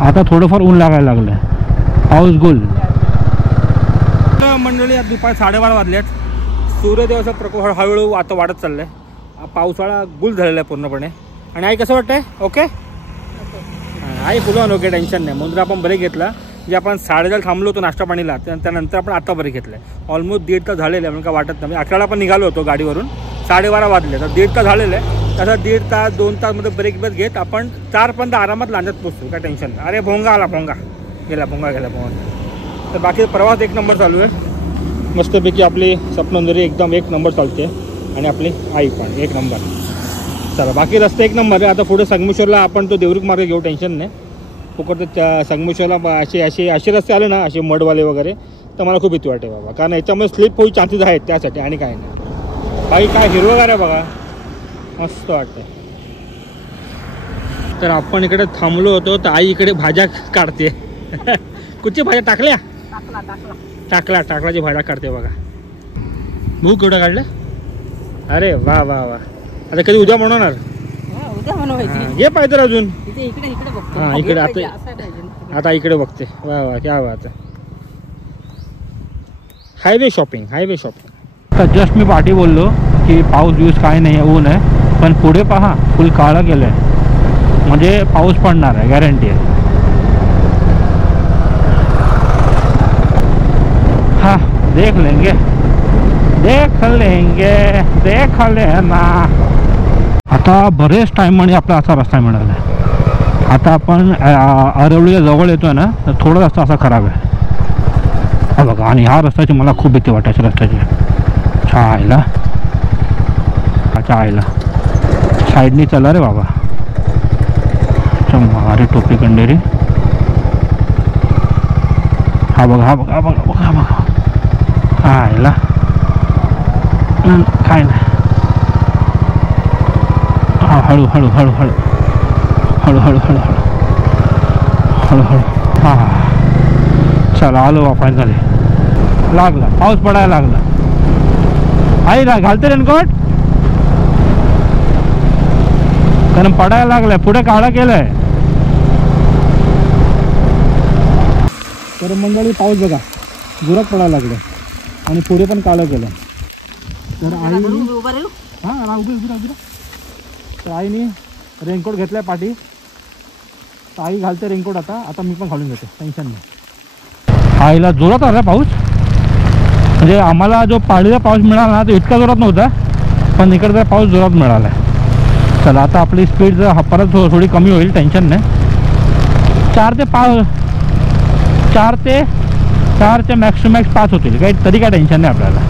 आता थोडंफार ऊन लागायला लागलं, पाऊस गुल. मंडळी आज दुपारी 12:30 वाजल्यात. सूर्यदेवाचा प्रकोप हळूहळू आता वाढत चाललाय. पावसाळा गुल झालेला आहे पूर्णपणे. आणि आई कसं वाटतंय? ओके आई फुलवान ओके, टेन्शन नाही. म्हणून आपण ब्रेक घेतला. जे आपण 10:30 थांबलो होतो नाश्ता पाणीला, त्यानंतर आपण आता ब्रेक घेतला आहे. ऑलमोस्ट 1.5 तास झालेलं आहे, म्हणून काय वाटत नाही. 11ला आपण निघालो होतो गाडीवरून, 12:30 वाजले, तर 1.5 तास झालेलं आहे. तसं 1.5 तास 2 तासमध्ये ब्रेक घेत आपण 4पर्यंत आरामात लांजात पोचतो, काय टेन्शन नाही. अरे भोंगा आला, भोंगा गेला. तर बाकी प्रवास एक नंबर चालू आहे. मस्तपैकी आपली सप्तसुंदरी एकदम एक नंबर चालते आणि आपली आई पण एक नंबर. चला बाकी रस्ते एक नंबर आहे. आता पुढे संगमेश्वरला आपण तो देवरुख मार्ग घेऊ, टेन्शन नाही. फुकट त्या संगमेश्वरला असे रस्ते आले ना, असे मडवाले वगैरे, तर मला खूप भीती वाटते बाबा. कारण याच्यामध्ये स्लिप होईल चान्सेस आहेत त्यासाठी, आणि काय नाही. बाई काय हिरवगार आहे बघा, मस्त वाटतंय. तर आपण इकडे थांबलो होतो तर आई इकडे भाज्या काढते. कुठची भाज्या टाकल्या? टाकल्याची भाज्या काढते बघा. भूक केवढ्या काढल्या? अरे वा वा वा. आता कधी उद्या बनवणार? उद्या बनवायची. हे पाहिजे अजून. इकडे बघतो. हा इकडे आता इकडे बघते. वा वा क्या बात आहे. Highway shopping. तर जस्ट मी पाठी बोललो की पाऊस बिऊस काय नाही आहे, ऊन आहे. पण पुढे पहा फुल काळं गेलं आहे, म्हणजे पाऊस पडणार आहे, गॅरंटी आहे. हा देख लेंगे देख लेना. आता बरेच टाईमाने आपला असा रस्ता मिळाला आहे. आता आपण अरवलीच्या जवळ येतोय ना, तर थोडा रस्ता असा खराब आहे हा बघा. आणि ह्या रस्त्याची मला खूप भीती वाटायची रस्त्याची. चायला साईडनी चला रे बाबा. अरे टोपी कंडेरी. हा बघा आयला काय नाही. हा हळू हा चला आलो आपण. झाले लागला पाऊस पडायला लागला. आई ना घालते रेनकोट, कारण पडायला लागलाय. पुढे काळा केलाय. तर मंडळी पाऊस बघा जोरात पडायला लागलाय आणि पुढे पण काळं केलं. तर आई हा उभी. तर आईने रेनकोट घेतलाय पाठी. तर आई घालते रेनकोट. आता मी पण घालून घेतो, टेन्शन नाही. आईला जोरात आला पाऊस. म्हणजे आम्हाला जो पाळीचा पाऊस मिळाला ना तो इतका जोरात नव्हता, पण इकडचा पाऊस जोरात मिळाला. चला आता आपली स्पीड जर परत थोडी कमी होईल, टेन्शन नाही. 4 ते मॅक्स टू मॅक्स 5 होतील, काही तरी काय टेन्शन नाही आपल्याला.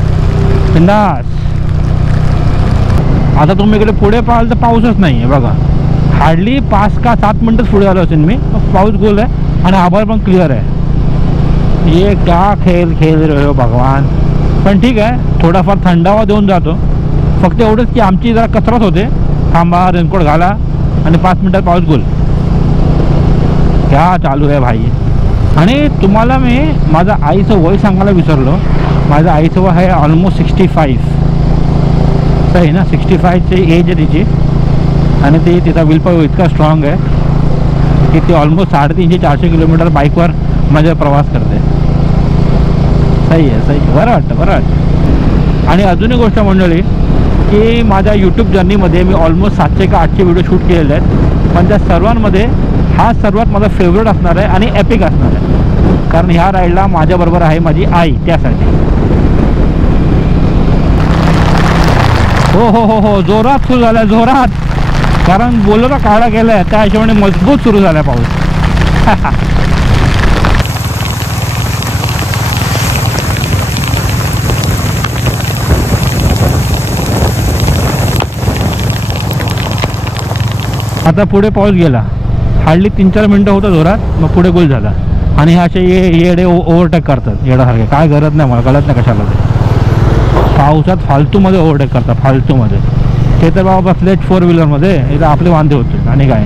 बिंदास. आता तुम्ही इकडे पुढे पाहाल तर पाऊसच नाही आहे बघा. हार्डली 5 का 7 मिनटच पुढे आलो असेल मी. पाऊस गोल आहे आणि आभाळ पण क्लिअर आहे. ये क्या खेळ रहे हो भगवान. पण ठीक आहे, थोडाफार थंडावा देऊन जातो. फक्त एवढंच की आमची जरा कसरत होते. थांबा, रेनकोट घाला आणि 5 मिनटात पाऊस गोल. क्या चालू आहे भाई. आणि तुम्हाला मी माझं आईचं वय सांगायला विसरलो. माझं आईचं वय आहे ऑलमोस्ट 65. सही ना, 65ची एज आहे तिची. आणि तिचा विल पॉवर इतका स्ट्रॉंग आहे की ती ऑलमोस्ट 350-400 किलोमीटर बाईकवर माझ्या प्रवास करते. सही आहे. बरं वाटतं. आणि अजून एक गोष्ट मंडळी की माझ्या यूट्यूब जर्नीमध्ये मी ऑलमोस्ट 700 का 800 व्हिडिओ शूट केलेले आहेत. पण त्या सर्वांमध्ये हा सर्वात माझा फेवरेट असणार आहे आणि एपिक असणार आहे. कारण ह्या राईडला माझ्याबरोबर आहे माझी आई. त्यासाठी हो जोरात सुरू झाला, जोरात. कारण बोललो ना काळा गेला आहे, त्या हिशोबाने मजबूत सुरू झाला पाऊस. आता पुढे पाऊस गेला. हार्डली 3-4 मिनटं होतं जोरात, मग पुढे गोल झाला. आणि हे असे येडे ओव्हरटेक करतात येड्यासारखे. काय गरज नाही, मला कळत नाही कशाला ते. पावसात फालतूमध्ये ओव्हरटेक करतात, फालतूमध्ये. ते तर बाबा बसले 4 व्हीलरमध्ये, इथं आपले वांदे होते आणि काय.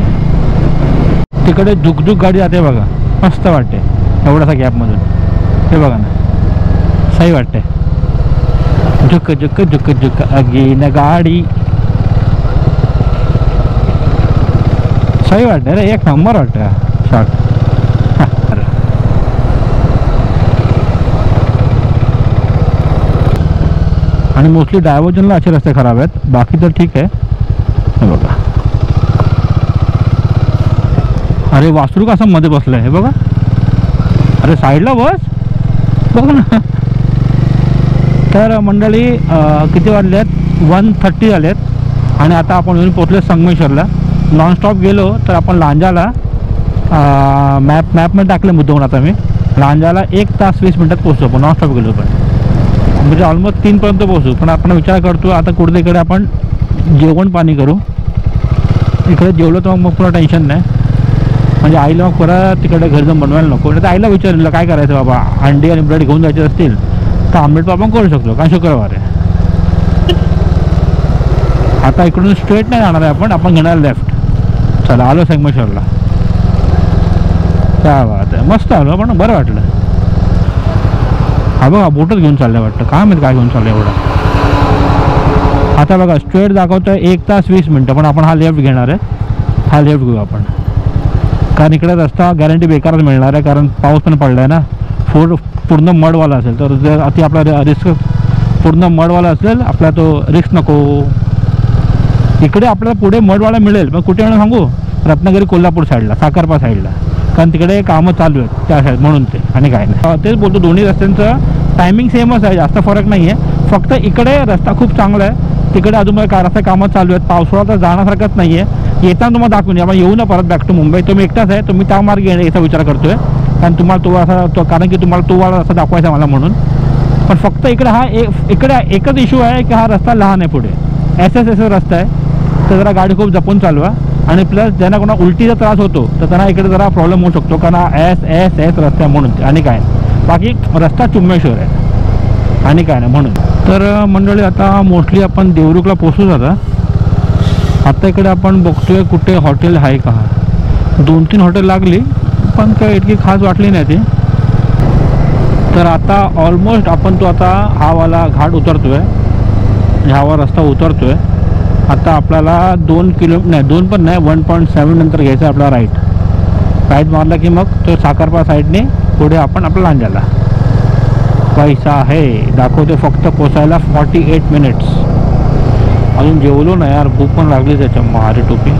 तिकडे झुकझुक गाडी जाते बघा, मस्त वाटते एवढासा गॅपमधून. हे बघा ना, सही वाटते. झुक झुक झुक झुक अगीन गाडी. सही वाटते रे, एक नंबर वाटतं शॉट. आणि मोस्टली डायव्हर्जनला असे रस्ते खराब आहेत, बाकी तर ठीक आहे. हे बघा, अरे वासरू कसं मध्ये बसलं आहे, हे बघा. अरे साईडला बस, बघ ना. तर मंडळी किती वाजले आहेत? 1:30 झाले आहेत. आणि आता आपण येऊन पोचले संगमेश्वरला. नॉनस्टॉप गेलो तर आपण लांजाला मॅपमध्ये टाकले मुद्दाहून. आता मी लांजाला 1 तास 20 मिनटात पोहोचतो आपण, नॉनस्टॉप गेलो पण. म्हणजे ऑलमोस्ट 3 पर्यंत पोहोचू. पण आपण विचार करतो आता कुठे इकडे आपण जेवण पाणी करू. इकडे जेवलो तर मग पुन्हा टेन्शन नाही. म्हणजे आईला मग परत तिकडे घर जाऊन बनवायला नको. तर आईला विचारलं काय करायचं बाबा, अंडी आणि ब्रेड घेऊन जायचे असतील तर आमलेट पण आपण करू शकतो, काय शुक्रवार आहे. आता इकडून स्ट्रेट नाही जाणार आहे आपण घेणार लेफ्ट. चला आलो संगमेश्वरला. काय बात आहे, मस्त आलो पण बरं वाटलं. हा बघा बोटच घेऊन चाललंय वाटतं, काय माहिती काय घेऊन चाललंय एवढं. आता बघा स्ट्रेट दाखवतोय 1 तास 20 मिनटं, पण आपण हा लेफ्ट घेणार आहे. हा लेफ्ट घेऊ आपण, कारण इकडे रस्ता गॅरंटी बेकारच मिळणार आहे, कारण पाऊस पण पडला आहे ना. पूर्ण मडवाला असेल तर जर अति आपला रिस्क, पूर्ण मडवाला असेल आपला तो रिस्क नको. इकडे आपल्याला पुढे मडवाला मिळेल, पण कुठे म्हणून सांगू, रत्नागिरी कोल्हापूर साईडला, साखरपा साईडला, कारण तिकडे कामं चालू आहेत त्या साईड म्हणून ते. आणि काय नाही, तेच बोलतो दोन्ही रस्त्यांचं टायमिंग सेमच आहे, जास्त फरक नाही आहे. फक्त इकडे रस्ता खूप चांगला आहे, तिकडे अजून रस्ते कामं चालू आहेत. पावसाळा तर जाण्यासारखंच नाही आहे. येताना तुम्हाला दाखवून आपण येऊ ना परत बॅक टू मुंबई. तुम्ही एकटाच आहे, तुम्ही त्या मार्गे याचा विचार करतोय, कारण तुम्हाला तो असा कारण की तुम्हाला तो वाला रस्ता दाखवायचा मला म्हणून. पण फक्त इकडे इकडे एकच इश्यू आहे की हा रस्ता लहान आहे. पुढे SS रस्ता आहे, तर जरा गाडी खूप जपून चालवा. आणि प्लस ज्यांना कोणा उलटीचा त्रास होतो तर त्यांना इकडे जरा प्रॉब्लेम होऊ शकतो, कारण SS रस्ता म्हणून. आणि काय बाकी रस्ता चुम्मेश्वर आहे आणि काय नाही म्हणून. तर मंडळी आता मोस्टली आपण देवरुखला पोचू जाता. आता इकडे आपण बघतोय कुठे हॉटेल आहे का. 2-3 हॉटेल लागली, पण काय इतकी खास वाटली नाही ती. तर आता ऑलमोस्ट आपण तो आता हा वाला घाट उतरतोय, ह्यावा रस्ता उतरतोय. आता आपल्याला 2 पण नाही 1.7 नंतर घ्यायचं आपला राईट मारला की मग तो साखरपा साईडने पुढे आपण आपला लांजाला. पैसा आहे दाखवते फक्त पोचायला 48 मिनिट्स. अजून जेवलो ना यार, भूक पण लागली त्याच्या मारे टोपी.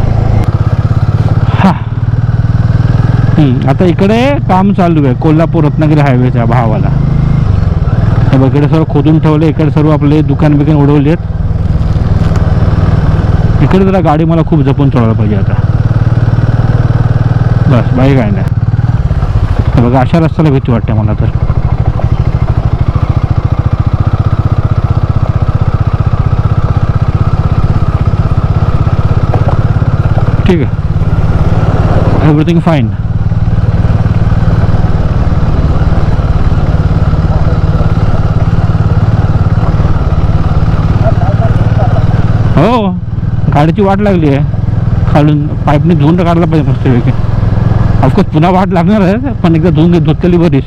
हा आता इकडे काम चालू आहे कोल्हापूर रत्नागिरी हायवेच्या भावाला. इकडे सर्व खोदून ठेवले, इकडे सर्व आपले दुकान उडवली आहेत. इकडे जरा गाडी मला खूप जपून चालवायला पाहिजे आता, बस बाई काय नाही. बघा अशा रस्त्याला भीती वाटते मला तर. ठीक आहे, एव्हरीथिंग फाईन. हो गाडीची वाट लागली आहे, खालून पाईपने धुवून काढला पाहिजे मस्तपैकी. ऑफकोर्स पुन्हा वाट लागणार आहे, पण एकदा धुतलेली बरीच.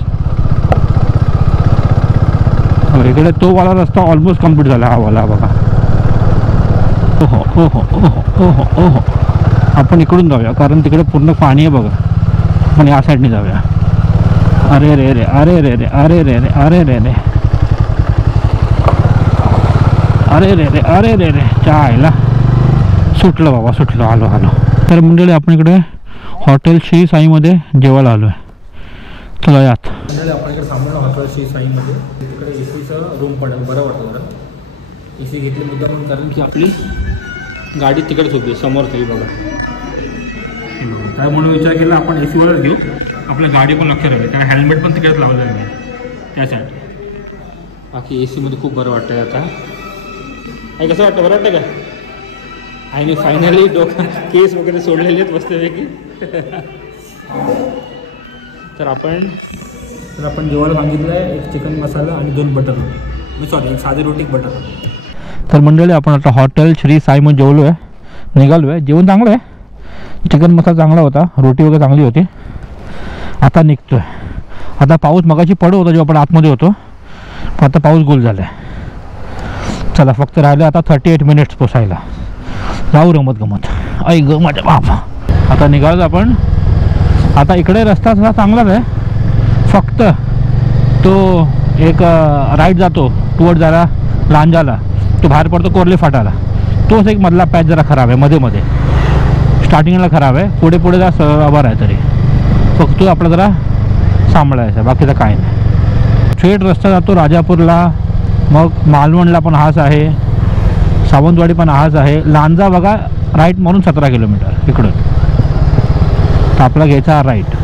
इकडे तो वाला रस्ता ऑलमोस्ट कम्प्लीट झाला, हा वाला बघा. ओहो ओहो ओहो ओहो ओहो, आपण इकडून जाऊया कारण तिकडे पूर्ण पाणी आहे बघा. पण या साईडने जाऊया. अरे रे रे अरे रे रे अरे रे रे अरे रे रे अरे रे रे अरे रे रे चायला सुटलं बाबा, सुटलं. आलो. तर मंडळी आपण इकडे हॉटेल श्री साईमध्ये जेवायला आलो आहे. चला यात. मंडळी आपण इकडे थांबलो हॉटेल श्री साईमध्ये. तिकडे ACचं रूम पडेल, बरं वाटतं जरा. AC घेतली मुद्दा म्हणून, कारण की आपली गाडी तिकडेच होती समोर तरी बघा. काय म्हणून विचार केला आपण ACवालाच घेऊ, आपल्या गाडी पण लक्ष राहील, कारण हेल्मेट पण तिकडेच लावलेलं आहे त्यासाठी. बाकी ACमध्ये खूप बरं वाटतं आता. काय कसं वाटतं, बरं वाटतं का? आणि फायनली डोकं केस वगैरे सोडलेले आहेत मस्तपैकी. तर आपण जेवायला सांगितलं आहे 1 चिकन मसाला आणि 2 बटर रोटी. सॉरी 1 साधी रोटी 1 बटर रोटी. तर मंडळी आपण आता हॉटेल श्री साईमध्ये जेवलो आहे, निघालो आहे. जेवण चांगलं आहे, चिकन मसाला चांगला होता, रोटी वगैरे चांगली होती. आता निघतो आहे. आता पाऊस मगाशी पडत होता जेव्हा आपण आतमध्ये होतो, पण आता पाऊस गोल झाला आहे. चला फक्त राहिले आता 38 मिनिट्स पोचायला. जाऊ गमत. ऐक ग माझ्या बापा. आता निघालो आपण. आता इकडे रस्ता असा चांगलाच आहे, फक्त तो एक राईट जातो टुवर्ड जरा लांजाला, तो बाहेर पडतो कोर्ले फाटाला. तोच एक मधला पॅच जरा खराब आहे, मध्ये स्टार्टिंगला खराब आहे. पुढे जरा बरं आहे. तरी फक्त तो आपला जरा सांभाळायचा, बाकीचं काय नाही. स्ट्रेट रस्ता जातो राजापूरला, मग मालवणला पण हाच आहे, सावंतवाडी पण हाच आहे. लांजा बघा राईट म्हणून 17 किलोमीटर इकडून. तर आपला घ्यायचा राईट.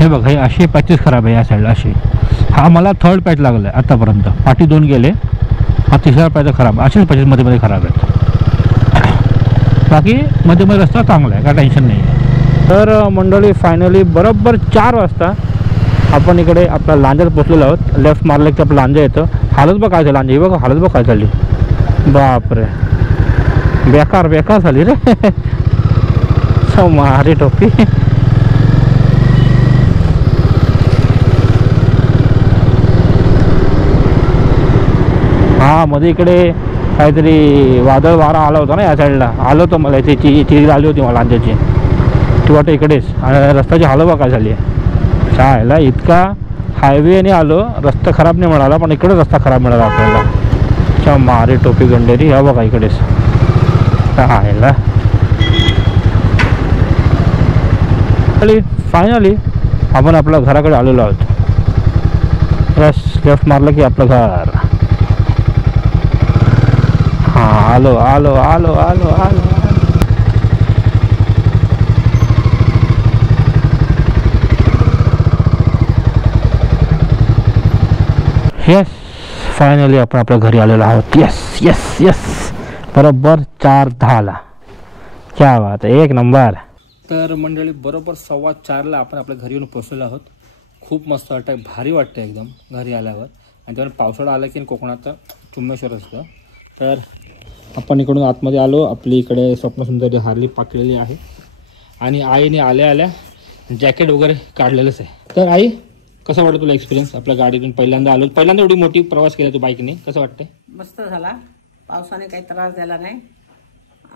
हे बघा हे असे पॅचेस खराब आहे या साईडला असे. हा मला 3rd पॅच लागला आहे आत्तापर्यंत. पाठी 2 गेले, हा 3रा पॅच खराब. असेच पॅचेस मध्ये खराब आहेत. बाकी मध्ये रस्ता चांगला आहे, काय टेन्शन नाही आहे. तर मंडळी फायनली बरोबर 4 वाजता आपण इकडे आपला लांजात पोचलेलो आहोत. लेफ्ट मारलं की आपलं लांजा येतं. हालत बघ काय झालं लांजा, हे बघा हालत बघ काय झाली, बापरे. बेकार बेकार झाली रे मारी टोपी. हा मध्ये इकडे काहीतरी वादळ वारा आला होता ना या साईडला. आलो होतं मला त्याची चिरी आली होती मला अंड्याची ती वाटतं इकडेच. आणि रस्त्याची हालत बघा झाली आहे चायला. इतका हायवेने आलो रस्ता खराब नाही मिळाला पण इकडे रस्ता खराब मिळाला आपल्याला. अच्छा मारी टोपी गंडेरी ह्या बघा इकडेच चायला. फायनली आपण आपल्या घराकडे आलेलो आहोत. यस लेफ्ट मारलं की आपलं घर. हां आलो आलो आलो आलो आलो. येस फायनली आपण आपल्या घरी आलेलो आहोत. येस येस येस बरोबर 4:10 क्या बात आहे एक नंबर. तर मंडळी बरोबर 4:15ला आपण आपल्या घरी येऊन पोहोचलेलो आहोत. खूप मस्त वाटतं भारी वाटतं एकदम घरी आल्यावर. आणि त्यामुळे पावसाळा आला की कोकणात चुम्मेश्वर असतं. तर आपण इकडून आतमध्ये आलो. आपली इकडे स्वप्नसुंदरी हार्ली पाकलेली आहे आणि आईने आल्या आल्या जॅकेट वगैरे काढलेलंच आहे. तर आई कसं वाटतं तुला एक्सपिरियन्स आपल्या गाडीतून पहिल्यांदा आलो. पहिल्यांदा एवढी मोठी प्रवास केला तू बाईकने कसं वाटतंय? मस्त झाला. पावसाने काही त्रास झाला नाही.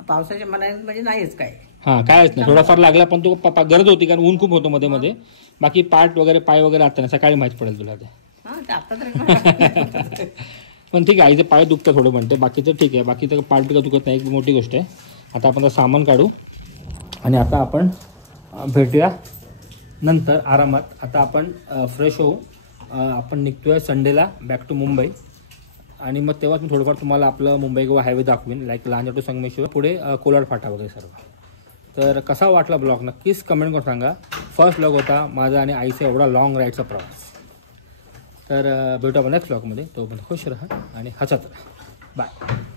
पावसाच्या मनाने म्हणजे नाहीच काय. हां कायच नाही थोडाफार लागला पण तू गरज होती कारण ऊन खूप होतं मध्ये मध्ये. बाकी पार्ट वगैरे पाय वगैरे आता सकाळी माहीत पडेल तुला ते. हां ते आता तरी पण ठीक आहे आईचे पाय दुखतं थोडं म्हणते बाकीचं ठीक आहे. बाकी तर पार्ट का दुखत नाही एक मोठी गोष्ट आहे. आता आपण सामान काढू आणि आता आपण भेटूया नंतर आरामात. आता आपण फ्रेश होऊ. आपण निघतोय संडेला बॅक टू मुंबई आणि मग तेव्हाच मी थोडंफार तुम्हाला आपलं मुंबई गोवा हायवे दाखवीन लाईक लांजा टू संगमेश्वर पुढे कोलाड फाटा वगैरे सर्व. तर कसा वाटला ब्लॉग नक्कीच कमेंट करून सांगा. फर्स्ट ब्लॉग होता माझा आणि आईचा एवढा लॉंग राईडचा प्रवास. तर भेटू आपण नेक्स्ट ब्लॉगमध्ये. तोपर्यंत खुश राहा आणि हसत राहा. बाय.